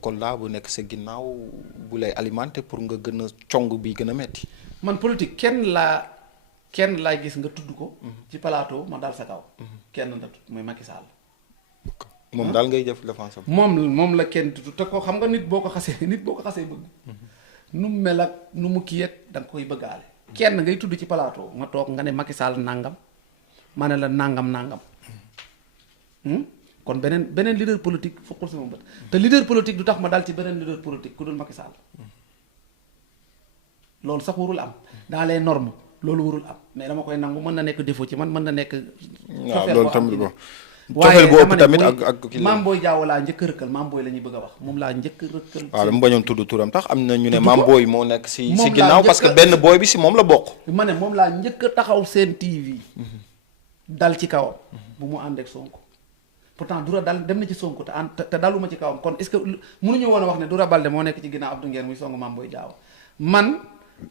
Kolda bu nekk sa ginnaaw bu lay alimenter pour nga gën a cong bi gën a metti. man politique kenn laay gis nga tudd ko. ci plateau ma dal sa kaw. kenn la tudd mooy Macky Sall. moom daal ngay def défense am. moom la kenn tudd te ko xam nga nit boo ko xasee bëgg. nu mu mel ak nu mu kii ak da nga koy bëggaale. kenn ngay tudd ci plateau nga toog nga ne Macky Sall nangam ma ne la nangam. kon beneen leader politique fokkul sama bët te leader politique du tax ma dal ci beneen leader politique ku dul Macky Sall loolu sax warul am dans les normes loolu warul am mais dama koy nangu mën na nekk défaut ci man mën na nekk. waaw loolu tamit bon. waaye boo ëpp tamit ak kii Mame Boye Diao laa njëkk a rëkkal Mame Boye la ñuy bëgg a wax moom laa njëkk a rëkkal. waaw dama bañoon tudd turam tax am na ñu ne Mame Boye moo nekk si ginnaaw parce que benn booy bi si moom la bokk. ma ne moom laa njëkk a taxaw seen TV. dal ci kawam. bu mu ànd ak Sonko. pourtant Doura dal dem na ci Sonko te daluma ci kawam kon est-ce que mënuñu woon a wax ne Doura Baldé moo nekk ci ginnaaw Abdou Nguer muy songu Mame Boye Diao man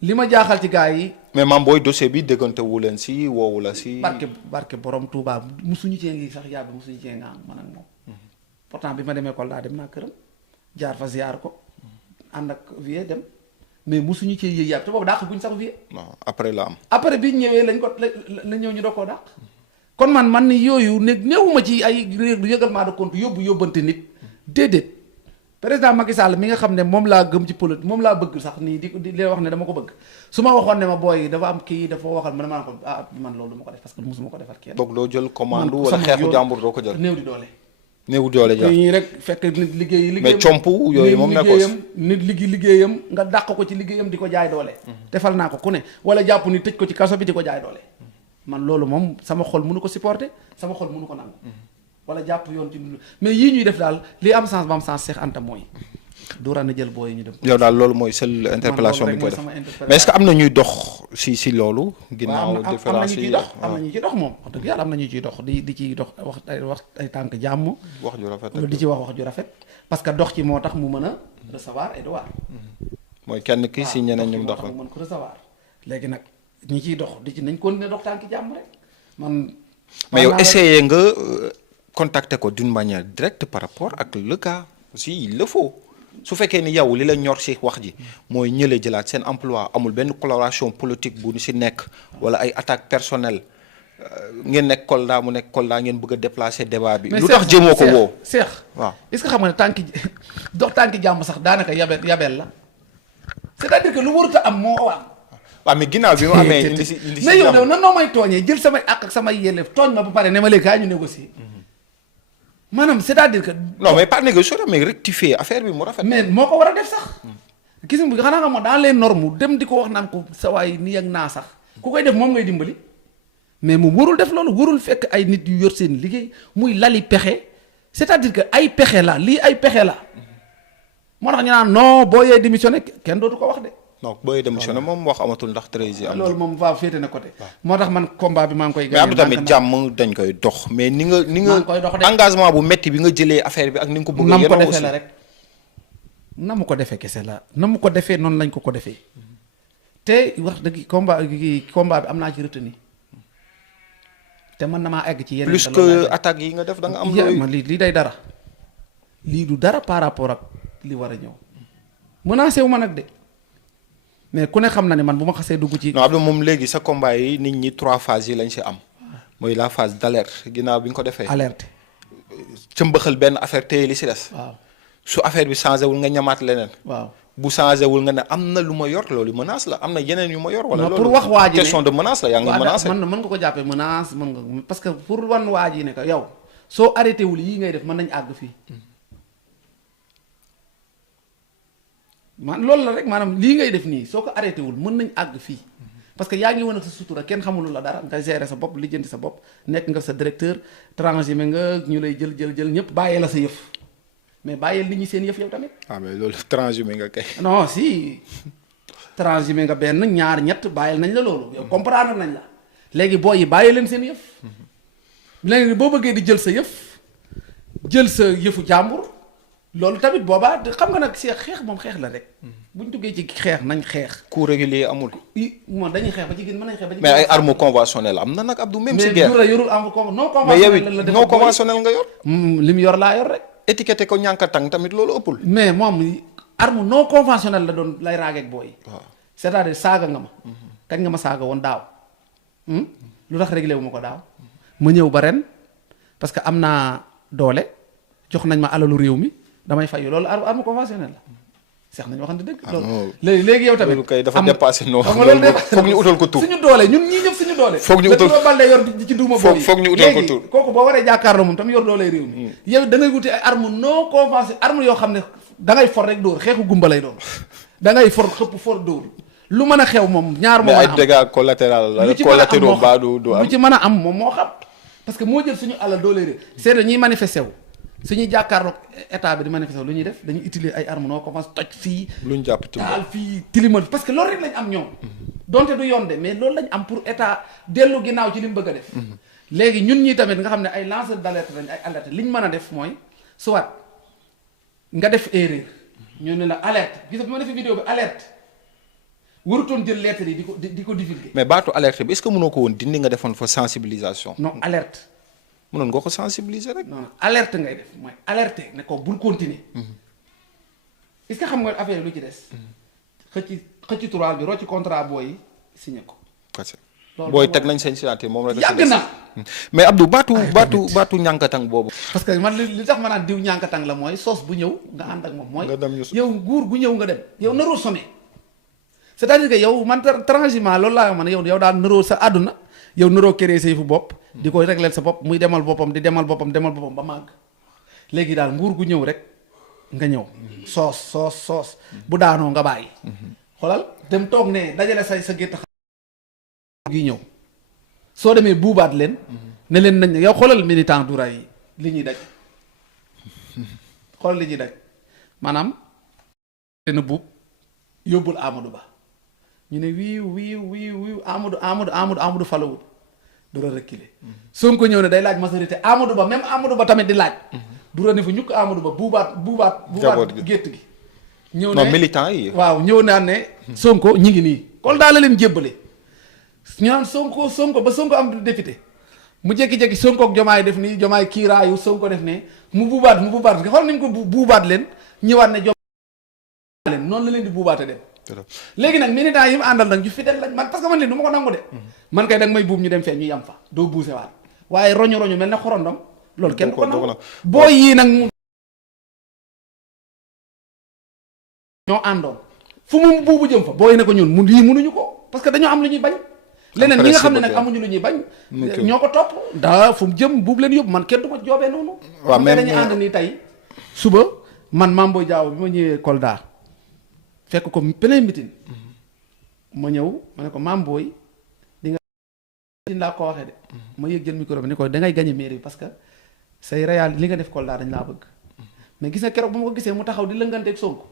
li ma jaaxal ci gars yi. mais Mame Boye dossier bi déggante wu leen si woowu la si. barke borom Touba musuñu cee ngi sax yàgg musuñu cee ngaan man ak moom. pourtant bi ma demee Kolda dem naa këram jaar fa ziar ko ànd ak vie dem mais musuñu cee yëy yàgg te boobu dàq guñ sax vie. non après la am. après bi ñëwee la ñëw ñu doo koo dàq. kon man ni yooyu néewuma ci ay règlement de compte yóbbante nit déedéet président Macky Sall mi nga xam ne moom laa gëm ci politique moom laa bëgg sax nii di wax ne dama ko bëgg su ma waxoon ne ma booy dafa am kii dafa waxal ma dama ko man loolu du ma ko def parce que musuma ko defal kenn. donc doo jël commande wala xeexu jàmbur doo ko jël. néew di doole. néew doole ja ñii rek fekk nit liggéeyam mais comp yooyu moom nekkoo si nit liggéeyam nga dàq ko ci liggéeyam di ko jaay doole. defal naa ko ku ne wala jàpp ni tëj ko ci kaso bi di ko jaay doole. man loolu moom sama xol mënu ko supporter sama xol mënu ko nangu. wala jàpp yoon ci mais yii ñuy def daal li am sens ba am sens Cheikh Anta mooy. Doura na jël booy ñu dem. yow daal loolu mooy seule interpellation bi ñu koy def mais est-ce que am na ñuy dox si loolu. ginnaaw différence yi am na ñu ciy dox moom wax dëgg yàlla am na ñu ciy dox di ciy dox wax ay tànk jàmm. wax ju rafet di ci wax ju rafet. parce que dox ci moo tax mu mën a recevoir Edouard. mooy kenn ki si ñeneen ñu dox mu mën ko recevoir léegi nag. ñi ciy dox di ci nañ continuer dox tànki jàmm rek man. mais yow essayé nga contacter ko d'une manière directe par rapport ak le cas aussi il le faut su fekkee ni yow li la ñor si wax ji mooy ñële jëlaat seen emploi amul benn coloration politique bu ñu si nekk wala ay attaques personnelles ngeen nekk Kolda mu nekk Kolda ngeen bëgg a déplacer débat bi. lu tax jëmoo ko woo. Cheikh waaw est-ce que xam nga ne tànki dox tànki jàmm sax daanaka yabel la c'est-à-dire que lu warut a am moo am. waaw mais ginnaaw bi mu amee indi si mais yow nan noo may tooñee jël samay àq ak samay yelleef tooñ ma ba pare ne ma léegi kaay ñu négocier maanaam c'est-à-dire que. non mais pas négocier mais rectifier affaire bi mu rafet. mais moo ko war a def sax. gis nga xanaa nga moo dans les normes dem di ko wax naan ko sa waay nii ak naa sax ku koy def moom ngay dimbali mais moom warul def loolu warul fekk ay nit yu yor seen liggéey muy lali pexe c'est-à-dire que ay pexe la lii ay pexe la moo tax ñu naan non boo yee démissionné kenn dootu ko wax de. non booy démissionné moom wax amatul ndax 13 yi am loolu moom va féete na côté. moo tax man combat bi maa ngi koy. mais am tamit jàmm dañ koy dox mais ni nga engagement bu metti bi nga jëlee affaire bi ak ni nga ko bëgg a. na mu ko defee la rek na mu ko defee kese la na mu ko defee noonu lañ ko defee te wax dëgg combat bi am naa ci retenu te man na maa egg ci yeneen. plus que attaques yi nga def da nga am. looy lii day dara lii du dara par rapport ak li war a ñëw menacé wu ma nag de. mais ku ne xam na ne man bu ma xasee dugg ci. non Abdou moom léegi sa combat yi nit ñi 3 phases yi lañ si am. mooy la phase d'alerte ginnaaw bi nga ko defee. alerte. cëmbaxal benn affaire téye li si des. waaw su affaire bi changé wul nga ñamaat leneen. waaw bu changé wul nga ne am na lu ma yor loolu menace la am na yeneen yu ma yor. wala loolu pour wax waa ji ne question de menace la yaa ngi menacé. mën nga ko jàppee menace mën nga parce que pour wan waa ji ne que yow soo arrêté wul yii ngay def mën nañ àgg fii. man loolu la rek maanaam lii ngay def nii soo ko arrêté wul mën nañ àgg fii parce que yaa ngi wane sa sutura kenn xamulu la dara nga gérer sa bopp lijjanti sa bopp nekk nga sa directeur transhumé nga ñu lay jël ñëpp bàyyee la sa yëf mais bàyyeel nit ñi seen yëf yow tamit. ah mais loolu transhumé nga kay. non si transhumé nga benn ñaar ñett bàyyil nañ la loolu yow comprendre nañ la léegi booy yi bàyyi leen seen yëf léegi boo bëggee di jël sa yëf jël sa yëfu jàmbur. loolu tamit boobaa xam nga nag xeex moom xeex la rek buñ duggee ci xeex nañ xeex. coup régulier amul. moom dañuy xeex ba ci gën mën nañ xeex ba ci. mais ay armes conventionnelles am na nag Abdou même si guerre mais yorul arme non mais yow it non conventionnel nga yor. li mu yor laa yor rek étiqueté ko ñànkatang tamit loolu ëppul. mais moom arme non conventionnelle la doon lay raageeg booy. waaw c'est-à-dire saaga nga ma. kañ nga ma saaga woon daaw. lu tax réglé wu ma ko daaw. ma ñëw ba ren parce que am naa doole jox nañ ma alalu réew mi damay fayu loolu arme conventionnelle la. seex nañu waxante dëgg. loolu léegi yow tamit. loolu kay dafa dépassé non xam nga loolu dépassé foog ñu utal ko tur. suñu doole ñun ñii ñëpp suñu doole. foog ñu utal la Balde yor di ci duuma booy. foog ñu utal ko tur léegi kooku boo waree jàkkaarloo moom tam yor doole réew mi. yow da ngay wuti ay arme non conventionnelle arme yoo xam ne da ngay for rek dóor xeexu gumba lay doon da ngay for xëpp for dóor lu mën a xew moom ñaar moo mën a am mais ay dégâts collatéraux la lu ci mën a am collatéraux ba du am lu ci mën a am moom moo xam parce que moo jël suñu alal doole réew c'est ñuy manifesté wu suñuy jàkkaarloog état bi di manifesté wu lu ñuy def dañuy utiliser ay armes non conventionnelles toj fii luñ jàpp ci daal fii tilimal parce que loolu rek lañ am ñoom donte du yoon de mais loolu lañ am pour état dellu ginnaaw ci li mu bëgg a def léegi ñun ñi tamit nga xam ne ay lanceur d'alerte lañ ay alerte li ñu mën a def mooy soit nga def erreur ñu ne la alerte gis nga bi ma defee vidéo bi alerte warutoon jël lettre yi di ko divulguer. mais baatu alerte bi est-ce que mënoo ko woon dindi nga defoon fa sensibilisation. non alerte. mënoon nga ko sensibiliser rek. non alerte ngay def mooy alerte ne ko bul continuer. est-ce que xam nga affaire lu ci des. xëcc tural bi rocci contrat booy signé ko. loolu booy teg nañ seen signature moom rek. yàgg na mais Abdou baatu ñànkatang boobu. parce que man li tax ma naan diw ñànkatang la mooy soos bu ñëw nga ànd ak moom. mooy yow nguur gu ñëw nga dem yow naroo sommet. c'est-à-dire que yow man transhumant loolu laa man yow daal naroo sa àdduna yow naroo créer sa yëfu bopp. di ko régler sa bopp muy demal boppam di demal boppam ba màgg. léegi daal nguur gu ñëw rek nga ñëw. soos bu daanoo nga bàyyi. xoolal dem toog ne dajale sa gétt gi ñëw soo demee buubaat leen. ne leen nañ yow xoolal militant Doura yi li ñuy daj. xoolal li ñuy daj maanaam. na buub yóbbul Amadou Ba. ñu ne wiiw Amadou falawul Doura reculer Sonko ñëw ne day laaj majorité Amadou Ba même Amadou Ba tamit di laaj Doura ne fa ñukk Amadou Ba buubaat gétt gi ñëw ne militant yi waaw ñëw naan ne Sonko ñi ngi nii kol daal la leen jébbale ñu naan Sonko ba Sonko am député mu jékki-jékki Sonko ak Jomaay def nii Jomaay kiiraayu Sonko def ne mu buubaat nga xool nañ ko buubaat leen ñëwaat ne Jomaay leen noonu la leen di buubaate dem léegi nag militant yi mu àndal nag ñu fidèle lañ man parce que man leen du ma ko nangu de man kay da nga may buub ñu dem fee ñu yam fa doo buuse waat waaye roñu mel ne xorondom loolu kenn du ko nangu boo yii nag mu ñoo àndoon fu mu buubu jëm fa booy ne ko ñun mun lii mënuñu ko parce que dañoo am lu ñuy bañ leneen ñi nga xam ne nag amuñu lu ñuy bañ ñoo ko topp daa fu mu jëm buubu leen yóbbu man kenn du ko joobee noonu waaw mais dañuy ànd nii tey suba man Mame Boye Diao bi ma ñëwee Kolda fekk ko plein meeting ma ñëw ma ne ko Mame Boye di nga laa ko waxee de ma yëg jël micro bi ne ko dangay gagné mairie parce que say réal li nga def Kolda dañ laa bëgg mais gis nga keroog ba ma ko gisee mu taxaw di lëngante ak Sonko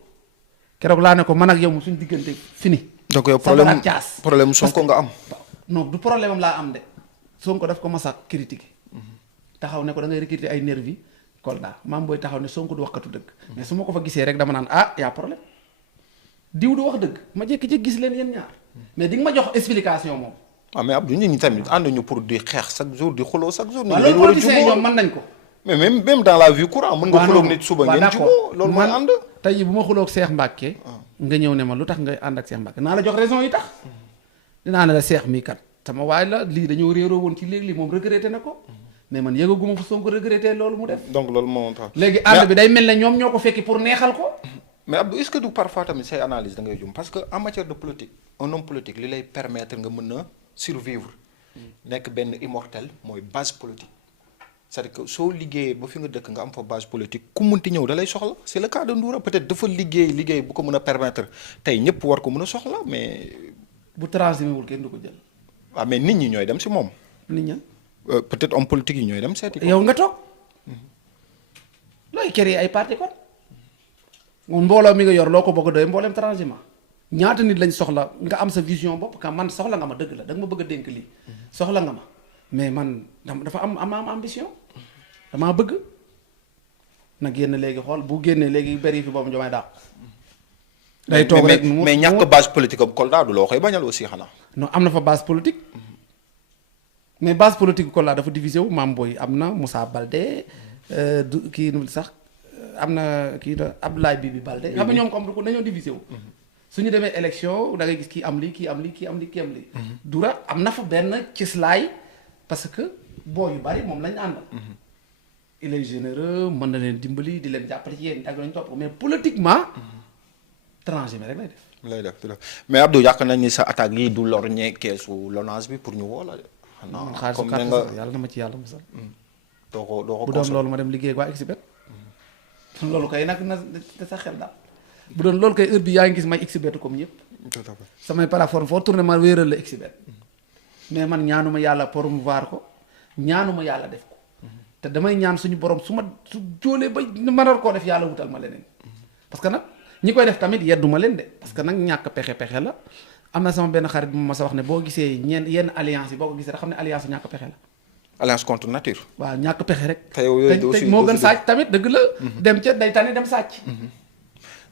keroog laa ne ko man ak yow mu suñu diggante fini donc yow problème Sonko nga am non du problème am laa am de Sonko daf ko mas a critiquer taxaw ne ko da ngay recruter ay nervi Kolda Mame Boye taxaw ne Sonko du waxkatu dëgg mais su ma ko fa gisee rek dama naan y'a problème diw du wax dëgg ma jékki-jékki gis leen yéen ñaar mais di nga ma jox explication moom. mais Abdou nit ñi tamit ànd ñu pour di xeex chaque jour di xuloo chaque jour. waaw loolu politiciens ñoom mën nañ ko. mais même dans la vie courante. mën nga xuloog nit suba ngeen jubóo loolu mooy ànd. tey bu ma xuloog Cheikh Mbacke. nga ñëw ne ma lu tax ngay ànd ak Cheikh Mbacke naa la jox raison yi tax. dinaa ne la Cheikh mii kat sama waay la lii dañoo réeroo woon ci léegi lii moom regretté na ko mais man yëgaguma fu Sonko regretté loolu mu def. donc loolu moo tax. léegi ànd bi day mel ne ñoom ñoo ko fekki pour neexal ko. mais Abdou est-ce que du parfois tamit say analyse da ngay jum parce que en matière de politique un homme politique li lay permettre nga mën a survivre nekk benn immortel mooy base politique c'est-à-dire que soo liggéeyee ba fi nga dëkk nga am fa base politique ku munti ñëw da lay soxla c'est le cas de Ndoura peut-être dafa liggéey bu ko mën a permettre tey ñëpp war ko mën a soxla mais. bu transhumé wul kenn du ko jël. waaw mais nit ñi ñooy dem si moom. nit ña. peut-être homme politique yi ñooy dem seeti ko. yow nga toog looy créer ay parti kon. moom mbooloo mi nga yor loo ko bëgg a doy mbooleem transhumant ñaata nit lañ soxla nga am sa vision bopp ka man soxla nga ma dëgg la da nga ma bëgg a dénk lii soxla nga ma mais man dafa am ambition damaa bëgg nag génn léegi xool bu génnee léegi bëri fi boobu Diomaye daaw day toog rek mais ñàkk base politique am Kolda du loo koy bañal aussi xanaa. non am na fa base politique mais base politique Kolda dafa divisé wu Mame Boye am na Moussa Baldé kii nu sax am na kii da Abdoulaye Bibi Baldé xam nga ñoom comme du ko dañoo divisé wu. suñu demee élection da ngay gis kii am lii kii am lii kii am lii kii am lii. Dura am na fa benn cislaay parce que boo yu bari moom lañ àndal. il est généreux mën na leen dimbali di leen jàppale ci yéen ak lañ topp mais politiquement. transhumé rek lay def. mais Abdou yàq nañ ni sa attaque yi du lor ñee keesu Lonase bi pour ñu woo la. non xaalis su carte yàlla na ma ci yàlla musal. doo ko bu doon loolu ma dem liggéey ak waa Xbet. loolu kay nag na sa xel daal. bu doon loolu kay heure bi yaa ngi gis may Xbet comme ñëpp. tout à fait samay plateforme foo tourné ma wéeral la Xbet. mais man ñaanuma yàlla promouvoir ko ñaanuma yàlla def ko. te damay ñaan suñu borom su jóolee ba mënoon koo def yàlla wutal ma leneen. parce que nag ñi koy def tamit yedduma leen de parce que nag ñàkk pexe la am na sama benn xarit bu ma sa wax ne boo gisee yenn alliance yi boo ko gisee rek xam ne alliance ñàkk pexe la. alliance contre nature. waaw ñàkk pexe rek. te aussi moo gën sàcc tamit dëgg la. dem ca day tane dem sàcc.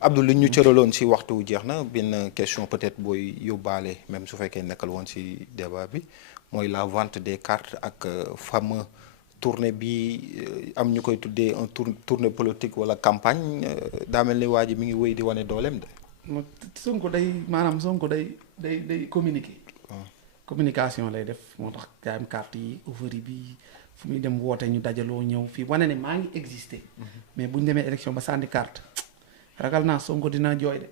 Abdou li ñu cëraloon si waxtu jeex na benn question peut-être booy yóbbaale même su fekkee nekkal woon si débat bi mooy la vente des cartes ak fameux tournée bi am ñu koy tuddee un tournée politique wala campagne daa mel ni waa ji mi ngi wéy di wane dooleem de. Sonko day communiquer. communication lay def moo tax jaayam carte yi ouvri bi fu muy dem woote ñu dajaloo ñëw fii wane ne maa ngi exister. mais bu ñu demee élection ba sànni carte ragal naa Sonko dina jooy de.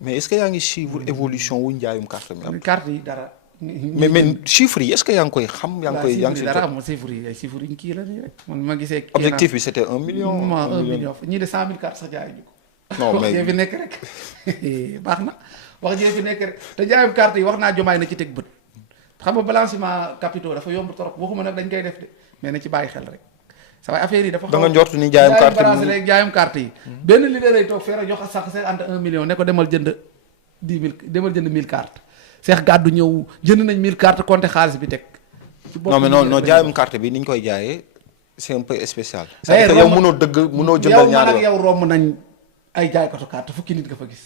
mais est-ce que yaa ngi suivre évolution wu njaayum carte mi. carte yi dara. mais chiffres yi est-ce que yaa ngi koy xam. yaa ngi si dara amul chiffres yi ay chiffres yi kii la nii rek man ma gisee. objectif bi c'était 1 million. 1 million ñii de 100 000 cartes sax jaay ñu ko. non mais wax jee fi nekk rek baax na wax jee fi nekk rek te jaayum carte yi wax naa jomaay na ci teg bët xam nga balancement capitaux dafa yomb trop waxuma nag dañ koy def de mais na ci bàyyi xel rek sa waay affaire yi dafa. da nga njort ni jaayum carte yi rek jaayum carte yi. benn leader lay toog fee jox sax seen ante 1 million ne ko demal jënd 10 000 demal jënd 1000 cartes seex gàddu ñëw jënd nañ 1000 cartes compter xaalis bi teg. non mais non jaayum carte bi ni ñu koy jaayee c'est un peu spécial. c'est-à-dire que yow mënoo jëndal ñaar yow yow romb nañ ay jaaykatu carte fukki nit nga fa gis.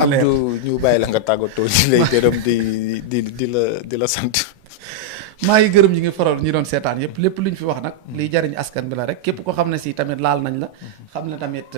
Abdou ñu bàyyi la nga tàggatoo di lay gërëm di la sant. maa ngi gërëm ñi ngi faral ñi doon seetaan yëpp lépp lu ñu fi wax nag. liy jariñ askan bi la rek képp ko xam ne si tamit laal nañ la. xam ne tamit.